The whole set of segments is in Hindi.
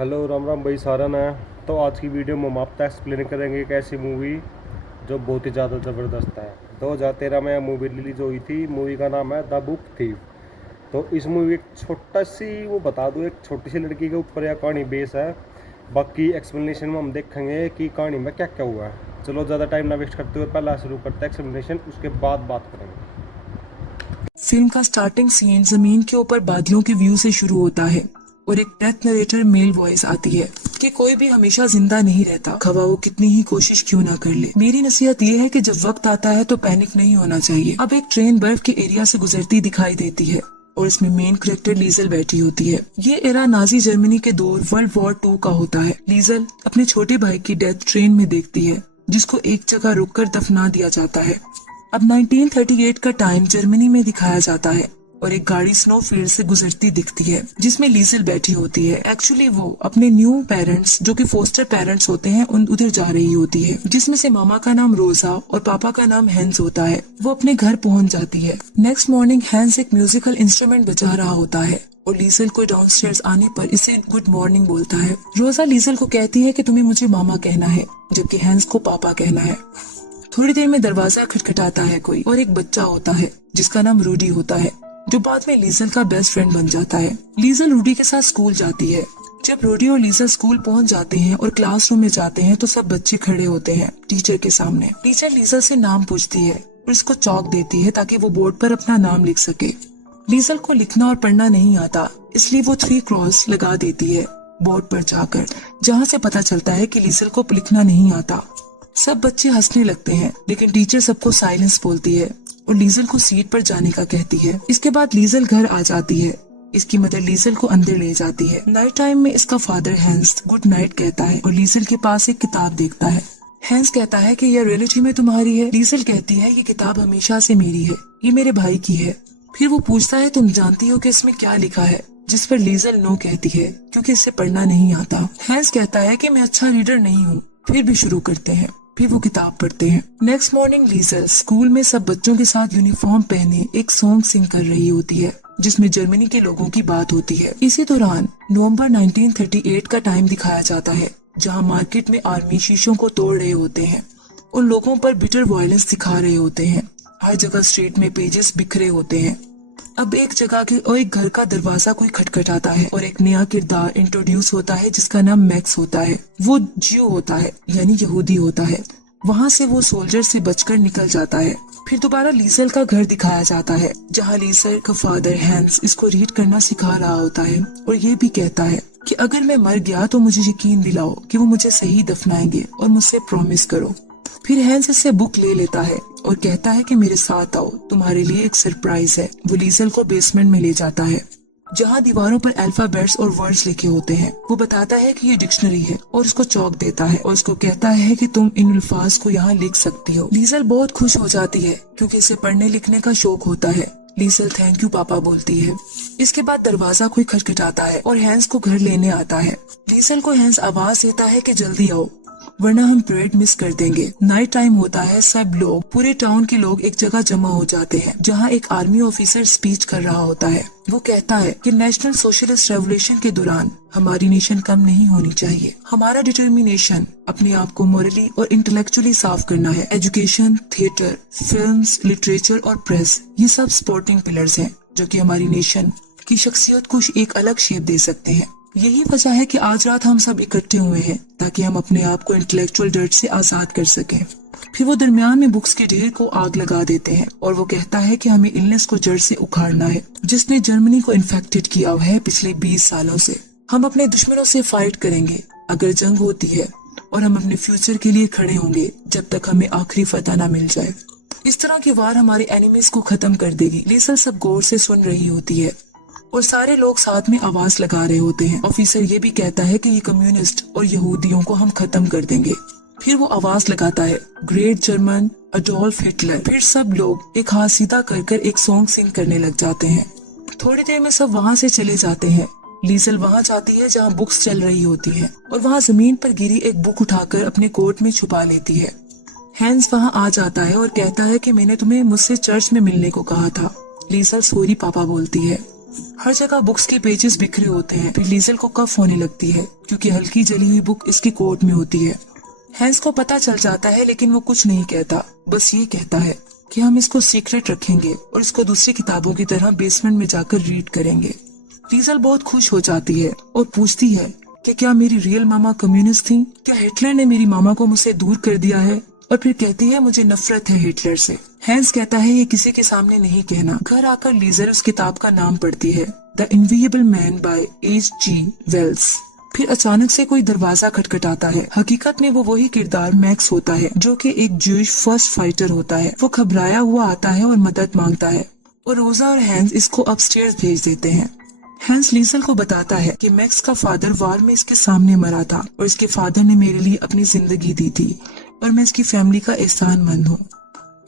हेलो राम राम भाई सारन है। तो आज की वीडियो में हम आपको एक्सप्लेन करेंगे एक ऐसी मूवी जो बहुत ही ज़्यादा ज़बरदस्त है। 2013 में मूवी रिलीज हुई थी। मूवी का नाम है द बुक थीव। तो इस मूवी एक छोटा सी वो बता दूँ, एक छोटी सी लड़की के ऊपर यह कहानी बेस है। बाकी एक्सप्लेनेशन में हम देखेंगे कि कहानी में क्या क्या हुआ है। चलो ज़्यादा टाइम ना वेस्ट करते हुए पहला शुरू करते हैं एक्सप्लेनेशन, उसके बाद बात करेंगे। फिल्म का स्टार्टिंग सीन जमीन के ऊपर बादलों के व्यू से शुरू होता है और एक डेथ नरेटर मेल वॉइस आती है कि कोई भी हमेशा जिंदा नहीं रहता, खवा वो कितनी ही कोशिश क्यों ना कर ले। मेरी नसीहत ये है कि जब वक्त आता है तो पैनिक नहीं होना चाहिए। अब एक ट्रेन बर्फ के एरिया से गुजरती दिखाई देती है और इसमें मेन कैरेक्टर लीजल बैठी होती है। ये एरा नाजी जर्मनी के दौर वर्ल्ड वॉर 2 का होता है। लीजल अपने छोटे भाई की डेथ ट्रेन में देखती है जिसको एक जगह रुककर दफना दिया जाता है। अब 1938 का टाइम जर्मनी में दिखाया जाता है और एक गाड़ी स्नो फील्ड से गुजरती दिखती है जिसमें लीजल बैठी होती है। एक्चुअली वो अपने न्यू पेरेंट्स जो कि फोस्टर पेरेंट्स होते हैं उधर जा रही होती है, जिसमें से मामा का नाम रोजा और पापा का नाम हैंस होता है। वो अपने घर पहुंच जाती है। नेक्स्ट मॉर्निंग हैंस एक म्यूजिकल इंस्ट्रूमेंट बजा रहा होता है और लीजल को डाउनस्टेयर्स आने पर इसे गुड मॉर्निंग बोलता है। रोजा लीजल को कहती है कि तुम्हें मुझे मामा कहना है जबकि हैंस को पापा कहना है। थोड़ी देर में दरवाजा खटखटाता है कोई और एक बच्चा होता है जिसका नाम रूडी होता है, जो बाद में लीजल का बेस्ट फ्रेंड बन जाता है। लीजल रूडी के साथ स्कूल जाती है। जब रूडी और लीजल स्कूल पहुंच जाते हैं और क्लासरूम में जाते हैं तो सब बच्चे खड़े होते हैं टीचर के सामने। टीचर लीजल से नाम पूछती है और उसको चौक देती है ताकि वो बोर्ड पर अपना नाम लिख सके। लीजल को लिखना और पढ़ना नहीं आता, इसलिए वो 3 क्रॉस लगा देती है बोर्ड पर जाकर, जहाँ से पता चलता है कि लीजल को लिखना नहीं आता। सब बच्चे हंसने लगते हैं लेकिन टीचर सबको साइलेंस बोलती है और लीजल को सीट पर जाने का कहती है। इसके बाद लीजल घर आ जाती है। इसकी मदर लीजल को अंदर ले जाती है। नाइट टाइम में इसका फादर हैंस गुड नाइट कहता है और लीजल के पास एक किताब देखता है। हैंस कहता है कि यह रियलिटी में तुम्हारी है। लीजल कहती है ये किताब हमेशा से मेरी है, ये मेरे भाई की है। फिर वो पूछता है तुम जानती हो कि इसमें क्या लिखा है, जिस पर लीजल नो कहती है क्योंकि इसे पढ़ना नहीं आता। हैंस कहता है कि मैं अच्छा रीडर नहीं हूँ। फिर भी शुरू करते हैं। फिर वो किताब पढ़ते हैं। नेक्स्ट मॉर्निंग लीजल स्कूल में सब बच्चों के साथ यूनिफॉर्म पहने एक सॉन्ग सिंग कर रही होती है जिसमें जर्मनी के लोगों की बात होती है। इसी दौरान नवंबर 1938 का टाइम दिखाया जाता है जहां मार्केट में आर्मी शीशों को तोड़ रहे होते हैं और लोगों पर बिटर वायलेंस दिखा रहे होते हैं। हर जगह स्ट्रीट में पेजेस बिखरे होते हैं। अब एक जगह के और एक घर का दरवाजा कोई खटखटाता है और एक नया किरदार इंट्रोड्यूस होता है जिसका नाम मैक्स होता है। वो ज्यू होता है यानी यहूदी होता है। वहाँ से वो सोल्जर से बचकर निकल जाता है। फिर दोबारा लीजल का घर दिखाया जाता है जहाँ लीजल का फादर हैंस इसको रीड करना सिखा रहा होता है और ये भी कहता है कि अगर मैं मर गया तो मुझे यकीन दिलाओ कि वो मुझे सही दफनाएंगे और मुझसे प्रॉमिस करो। फिर हैंस इससे बुक ले लेता है और कहता है कि मेरे साथ आओ, तुम्हारे लिए एक सरप्राइज है। वो लीजल को बेसमेंट में ले जाता है जहाँ दीवारों पर अल्फाबेट्स और वर्ड्स लिखे होते हैं। वो बताता है कि ये डिक्शनरी है और उसको चौक देता है और उसको कहता है कि तुम इन अल्फाज को यहाँ लिख सकती हो। लीजल बहुत खुश हो जाती है क्योंकि इसे पढ़ने लिखने का शौक होता है। लीजल थैंक यू पापा बोलती है। इसके बाद दरवाजा कोई खटखटाता है और हैंस को घर लेने आता है। लीजल को हैंस आवाज देता है कि जल्दी आओ वरना हम परेड मिस कर देंगे। नाइट टाइम होता है। सब लोग, पूरे टाउन के लोग एक जगह जमा हो जाते हैं जहाँ एक आर्मी ऑफिसर स्पीच कर रहा होता है। वो कहता है कि नेशनल सोशलिस्ट रेवोल्यूशन के दौरान हमारी नेशन कम नहीं होनी चाहिए। हमारा डिटर्मिनेशन अपने आप को मोरली और इंटेलेक्चुअली साफ करना है। एजुकेशन, थिएटर, फिल्म्स, लिटरेचर और प्रेस, ये सब सपोर्टिंग पिलर्स हैं जो कि हमारी नेशन की शख्सियत को एक अलग शेप दे सकते हैं। यही वजह है कि आज रात हम सब इकट्ठे हुए हैं ताकि हम अपने आप को इंटेलेक्चुअल डर्ट से आजाद कर सकें। फिर वो दरमियान में बुक्स के ढेर को आग लगा देते हैं और वो कहता है कि हमें इलनेस को जड़ से उखाड़ना है जिसने जर्मनी को इन्फेक्टेड किया है पिछले 20 सालों से। हम अपने दुश्मनों से फाइट करेंगे अगर जंग होती है और हम अपने फ्यूचर के लिए खड़े होंगे जब तक हमें आखिरी फतह न मिल जाए। इस तरह की वार हमारे एनिमीज को खत्म कर देगी। लीजल सब गौर से सुन रही होती है और सारे लोग साथ में आवाज लगा रहे होते हैं। ऑफिसर ये भी कहता है कि ये कम्युनिस्ट और यहूदियों को हम खत्म कर देंगे। फिर वो आवाज लगाता है ग्रेट जर्मन अडोल्फ हिटलर। फिर सब लोग एक हाथ सीधा कर एक सॉन्ग सिंग करने लग जाते हैं। थोड़ी देर में सब वहाँ से चले जाते हैं। लीजल वहाँ जाती है जहाँ बुक्स चल रही होती है और वहाँ जमीन पर गिरी एक बुक उठाकर अपने कोट में छुपा लेती है। हैंस वहाँ आ जाता है और कहता है कि मैंने तुम्हें मुझसे चर्च में मिलने को कहा था। लीजल सॉरी पापा बोलती है। हर जगह बुक्स के पेजेस बिखरे होते हैं। फिर लीजल को कफ होने लगती है क्योंकि हल्की जली हुई बुक इसकी कोट में होती है। हैंस को पता चल जाता है लेकिन वो कुछ नहीं कहता, बस ये कहता है कि हम इसको सीक्रेट रखेंगे और इसको दूसरी किताबों की तरह बेसमेंट में जाकर रीड करेंगे। लीजल बहुत खुश हो जाती है और पूछती है कि क्या मेरी रियल मामा कम्युनिस्ट थी? क्या हिटलर ने मेरी मामा को मुझसे दूर कर दिया है? और फिर कहती है मुझे नफरत है हिटलर से। हैंस कहता है ये किसी के सामने नहीं कहना। घर आकर लीजल उस किताब का नाम पढ़ती है, the invisible man by H.G. Wells. फिर अचानक से कोई दरवाजा खटखटाता है। हकीकत में वो वही किरदार मैक्स होता है जो कि एक ज्यूइश फर्स्ट फाइटर होता है। वो घबराया हुआ आता है और मदद मांगता है और रोजा और हैंस इसको अपस्टेयर्स भेज देते हैं। हैंस लीजल को बताता है कि मैक्स का फादर वार में इसके सामने मरा था और इसके फादर ने मेरे लिए अपनी जिंदगी दी थी और मैं इसकी फैमिली का एहसानमंद हूँ।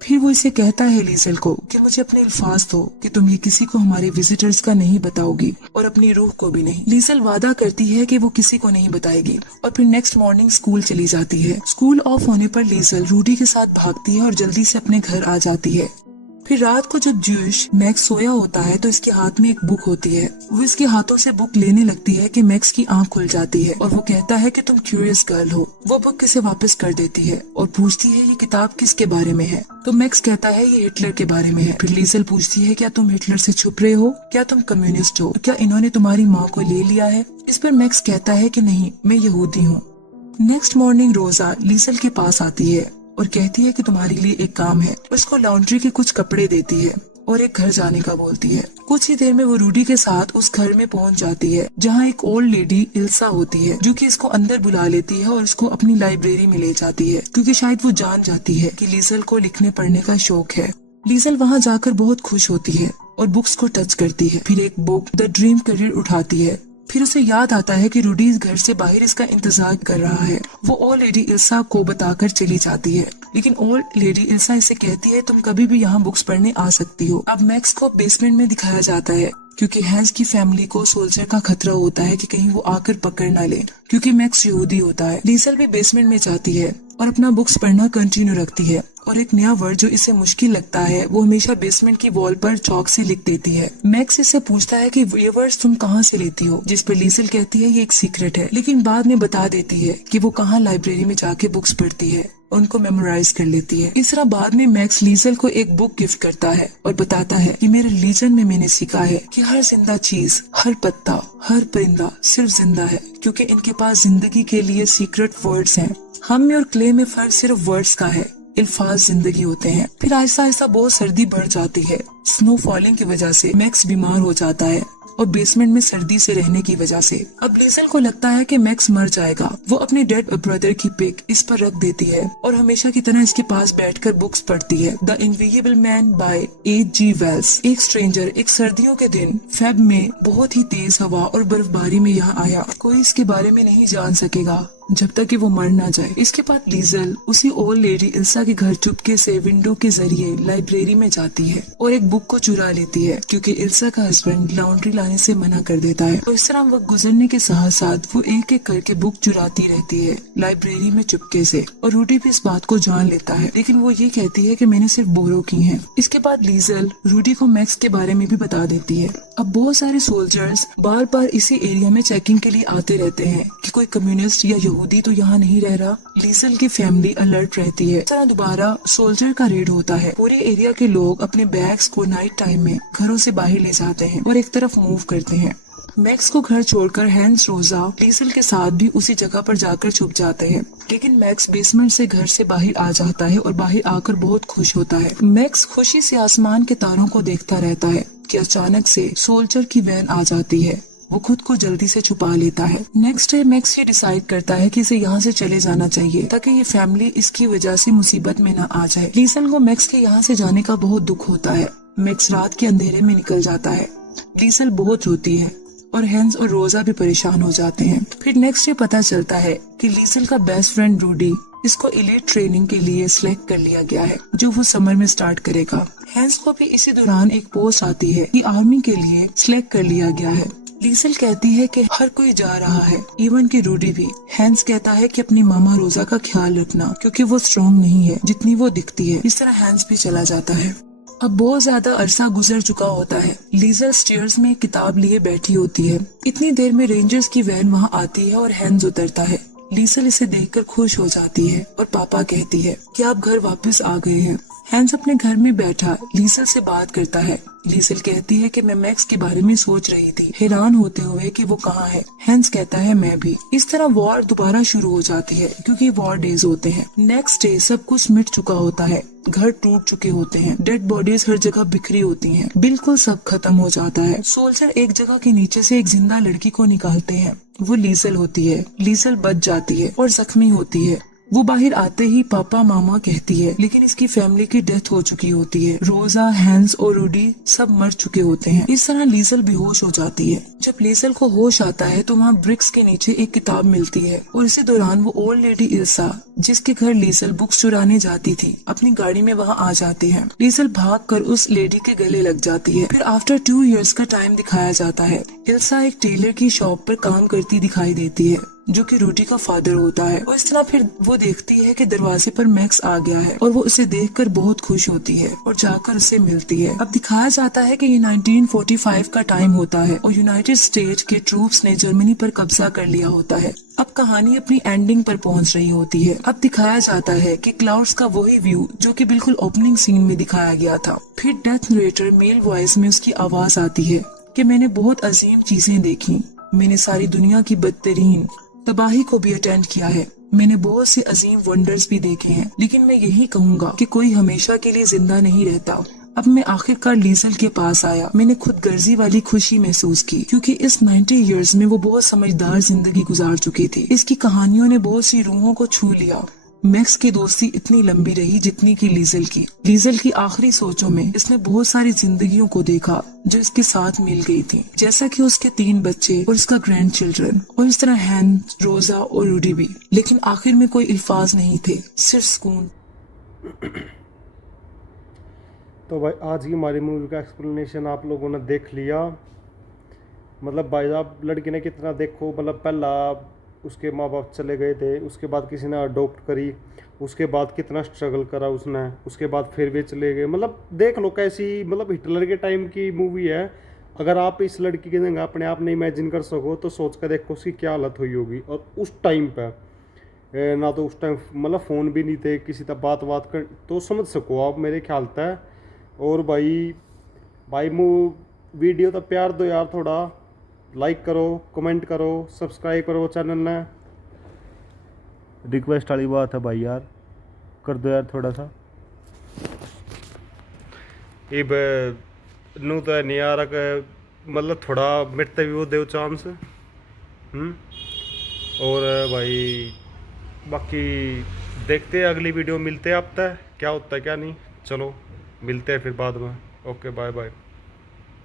फिर वो इसे कहता है लीजल को कि मुझे अपने अल्फाज दो कि तुम ये किसी को हमारे विजिटर्स का नहीं बताओगी और अपनी रूह को भी नहीं। लीजल वादा करती है कि वो किसी को नहीं बताएगी और फिर नेक्स्ट मॉर्निंग स्कूल चली जाती है। स्कूल ऑफ होने पर लीजल रूडी के साथ भागती है और जल्दी से अपने घर आ जाती है। फिर रात को जब ज्यूइश मैक्स सोया होता है तो इसके हाथ में एक बुक होती है। वो इसके हाथों से बुक लेने लगती है कि मैक्स की आंख खुल जाती है और वो कहता है कि तुम क्यूरियस गर्ल हो। वो बुक इसे वापस कर देती है और पूछती है ये किताब किसके बारे में है? तो मैक्स कहता है ये हिटलर के बारे में है। फिर लीजल पूछती है क्या तुम हिटलर से छुप रहे हो? क्या तुम कम्युनिस्ट हो? क्या इन्होंने तुम्हारी माँ को ले लिया है? इस पर मैक्स कहता है कि नहीं, मैं यहूदी हूँ। नेक्स्ट मॉर्निंग रोजा लीजल के पास आती है और कहती है कि तुम्हारे लिए एक काम है। उसको लॉन्ड्री के कुछ कपड़े देती है और एक घर जाने का बोलती है। कुछ ही देर में वो रूडी के साथ उस घर में पहुंच जाती है जहां एक ओल्ड लेडी इल्सा होती है जो कि इसको अंदर बुला लेती है और इसको अपनी लाइब्रेरी में ले जाती है क्योंकि शायद वो जान जाती है कि लीजल को लिखने पढ़ने का शौक है। लीजल वहां जाकर बहुत खुश होती है और बुक्स को टच करती है। फिर एक बुक द ड्रीम करियर उठाती है। फिर उसे याद आता है कि रूडी इस घर से बाहर इसका इंतजार कर रहा है। वो ओल्ड लेडी इल्सा को बताकर चली जाती है लेकिन ओल्ड लेडी इल्सा इसे कहती है तुम कभी भी यहाँ बुक्स पढ़ने आ सकती हो। अब मैक्स को बेसमेंट में दिखाया जाता है क्योंकि हैंस की फैमिली को सोल्जर का खतरा होता है कि कहीं वो आकर पकड़ ना ले क्योंकि मैक्स यहूदी होता है। लीजल भी बेसमेंट में जाती है और अपना बुक्स पढ़ना कंटिन्यू रखती है और एक नया वर्ड जो इसे मुश्किल लगता है वो हमेशा बेसमेंट की वॉल पर चौक से लिख देती है। मैक्स इससे पूछता है कि ये वर्ड्स तुम कहाँ से लेती हो, जिस पर लीजल कहती है ये एक सीक्रेट है, लेकिन बाद में बता देती है कि वो कहाँ लाइब्रेरी में जाके बुक्स पढ़ती है, उनको मेमोराइज कर लेती है। इस तरह बाद में मैक्स लीजल को एक बुक गिफ्ट करता है और बताता है कि मेरे रिलीजन में मैंने सीखा है कि हर जिंदा चीज, हर पत्ता, हर परिंदा सिर्फ जिंदा है क्योंकि इनके पास जिंदगी के लिए सीक्रेट वर्ड्स हैं। हम में और क्ले में फर्क सिर्फ वर्ड्स का है, अल्फाज जिंदगी होते हैं। फिर आहिस्ता आहिस्ता बहुत सर्दी बढ़ जाती है। स्नो फॉलिंग की वजह से मैक्स बीमार हो जाता है और बेसमेंट में सर्दी से रहने की वजह से अब लीजल को लगता है कि मैक्स मर जाएगा। वो अपने डेड ब्रदर की पिक इस पर रख देती है और हमेशा की तरह इसके पास बैठकर बुक्स पढ़ती है। The invisible man by H.G. Wells. एक स्ट्रेंजर एक सर्दियों के दिन फेब में बहुत ही तेज हवा और बर्फबारी में यहाँ आया। कोई इसके बारे में नहीं जान सकेगा जब तक कि वो मर ना जाए। इसके बाद लीजल उसी ओल्ड लेडी इल्सा के घर चुपके से विंडो के जरिए लाइब्रेरी में जाती है और एक बुक को चुरा लेती है क्योंकि इल्सा का हस्बैंड लॉन्ड्री लाने से मना कर देता है। तो इस तरह वक्त गुजरने के साथ साथ वो एक एक करके बुक चुराती रहती है लाइब्रेरी में चुपके से और रूडी भी इस बात को जान लेता है, लेकिन वो ये कहती है कि मैंने सिर्फ बोरो की है। इसके बाद लीजल रूडी को मैक्स के बारे में भी बता देती है। अब बहुत सारे सोल्जर्स बार बार इसी एरिया में चेकिंग के लिए आते रहते हैं कि कोई कम्युनिस्ट या यहूदी तो यहाँ नहीं रह रहा। लीजल की फैमिली अलर्ट रहती है। इस तरह दोबारा सोल्जर का रेड होता है। पूरे एरिया के लोग अपने बैग्स को नाइट टाइम में घरों से बाहर ले जाते हैं और एक तरफ मूव करते हैं। मैक्स को घर छोड़कर हैंस रोजा लीजल के साथ भी उसी जगह पर जाकर छुप जाते हैं, लेकिन मैक्स बेसमेंट से घर से बाहर आ जाता है और बाहर आकर बहुत खुश होता है। मैक्स खुशी से आसमान के तारों को देखता रहता है कि अचानक से सोल्जर की वैन आ जाती है। वो खुद को जल्दी से छुपा लेता है। नेक्स्ट डे मैक्स ये डिसाइड करता है कि इसे यहाँ से चले जाना चाहिए ताकि ये फैमिली इसकी वजह से मुसीबत में न आ जाए। लीजल को मैक्स के यहाँ से जाने का बहुत दुख होता है। मैक्स रात के अंधेरे में निकल जाता है। लीजल बहुत रोती है और हैंस और रोजा भी परेशान हो जाते हैं। फिर नेक्स्ट डे पता चलता है कि लीजल का बेस्ट फ्रेंड रूडी इसको एलीट ट्रेनिंग के लिए सिलेक्ट कर लिया गया है जो वो समर में स्टार्ट करेगा। हैंस को भी इसी दौरान एक पोस्ट आती है कि आर्मी के लिए सिलेक्ट कर लिया गया है। लीजल कहती है कि हर कोई जा रहा है, इवन कि रूडी भी। हैंस कहता है कि अपनी मामा रोजा का ख्याल रखना क्योंकि वो स्ट्रॉन्ग नहीं है जितनी वो दिखती है। इस तरह हैंस भी चला जाता है। अब बहुत ज्यादा अरसा गुजर चुका होता है। लीजा स्टेयर्स में एक किताब लिए बैठी होती है। इतनी देर में रेंजर्स की वैन वहाँ आती है और हैंस उतरता है। लीसल इसे देखकर खुश हो जाती है और पापा कहती है कि आप घर वापस आ गए हैं। हैंस अपने घर में बैठा लीसल से बात करता है। लीसल कहती है कि मैं मैक्स के बारे में सोच रही थी, हैरान होते हुए कि वो कहाँ है। हैंस कहता है मैं भी। इस तरह वॉर दोबारा शुरू हो जाती है क्योंकि वॉर डेज होते हैं। नेक्स्ट डे सब कुछ मिट चुका होता है, घर टूट चुके होते हैं, डेड बॉडीज हर जगह बिखरी होती हैं, बिल्कुल सब खत्म हो जाता है। सोल्जर एक जगह के नीचे से एक जिंदा लड़की को निकालते हैं। वो लीसल होती है। लीसल बच जाती है और जख्मी होती है। वो बाहर आते ही पापा मामा कहती है, लेकिन इसकी फैमिली की डेथ हो चुकी होती है। रोजा, हैंस और रूडी सब मर चुके होते हैं। इस तरह लीसल बेहोश हो जाती है। जब लीसल को होश आता है तो वहाँ ब्रिक्स के नीचे एक किताब मिलती है और इसी दौरान वो ओल्ड लेडी इल्सा, जिसके घर लीसल बुक्स चुराने जाती थी, अपनी गाड़ी में वहाँ आ जाती है। लीसल भागकर उस लेडी के गले लग जाती है। फिर आफ्टर 2 इयर्स का टाइम दिखाया जाता है। इल्सा एक टेलर की शॉप पर काम करती दिखाई देती है, जो कि रूडी का फादर होता है। और इस तरह फिर वो देखती है कि दरवाजे पर मैक्स आ गया है और वो उसे देखकर बहुत खुश होती है और जाकर उसे मिलती है। अब दिखाया जाता है कि ये 1945 का टाइम होता है और यूनाइटेड स्टेट्स के ट्रूप्स ने जर्मनी पर कब्जा कर लिया होता है। अब कहानी अपनी एंडिंग पर पहुंच रही होती है। अब दिखाया जाता है कि क्लाउड्स का वही व्यू जो कि बिल्कुल ओपनिंग सीन में दिखाया गया था। फिर डेथ नरेटर मेल वॉइस में उसकी आवाज आती है कि मैंने बहुत अजीम चीजें देखी, मैंने सारी दुनिया की बदतरीन तबाही को भी अटेंड किया है, मैंने बहुत से अजीम वंडर्स भी देखे हैं, लेकिन मैं यही कहूँगा कि कोई हमेशा के लिए जिंदा नहीं रहता। अब मैं आखिरकार लीसल के पास आया। मैंने खुद गर्जी वाली खुशी महसूस की क्योंकि इस 90 इयर्स में वो बहुत समझदार जिंदगी गुजार चुकी थी। इसकी कहानियों ने बहुत सी रूहों को छू लिया। मैक्स की दोस्ती इतनी लंबी रही जितनी की लीजल की। लीजल की आखिरी सोचों में इसने बहुत सारी जिंदगियों को देखा जो इसके साथ मिल गई थी, जैसा कि उसके 3 बच्चे और उसका ग्रैंड चिल्ड्रन, और इस तरह हैंस, रोजा और रूडी भी। लेकिन आखिर में कोई अल्फाज नहीं थे, सिर्फ सुकून। तो भाई आज की हमारी मूवी का एक्सप्लेनेशन आप लोगों ने देख लिया। मतलब भाई साहब लड़की ने कितना, देखो मतलब पहला उसके माँ बाप चले गए थे, उसके बाद किसी ने अडोप्ट करी, उसके बाद कितना स्ट्रगल करा उसने, उसके बाद फिर भी चले गए। मतलब देख लो कैसी, मतलब हिटलर के टाइम की मूवी है। अगर आप इस लड़की की जगह अपने आप नहीं इमेजिन कर सको तो सोच कर देखो उसकी क्या हालत हुई होगी। और उस टाइम पर ना तो उस टाइम मतलब फ़ोन भी नहीं थे, किसी तक बात कर तो समझ सको आप मेरे ख्याल तक। और भाई वीडियो तो प्यार दो यार, थोड़ा लाइक करो, कमेंट करो, सब्सक्राइब करो चैनल ने। रिक्वेस्ट वाली बात है भाई यार, कर दो यार थोड़ा सा। इब नू तो नहीं यार मतलब थोड़ा मिटते भी वो दो चांस। और भाई बाकी देखते हैं अगली वीडियो, मिलते हैं आप तक क्या होता है क्या नहीं। चलो मिलते हैं फिर बाद में। Okay bye bye.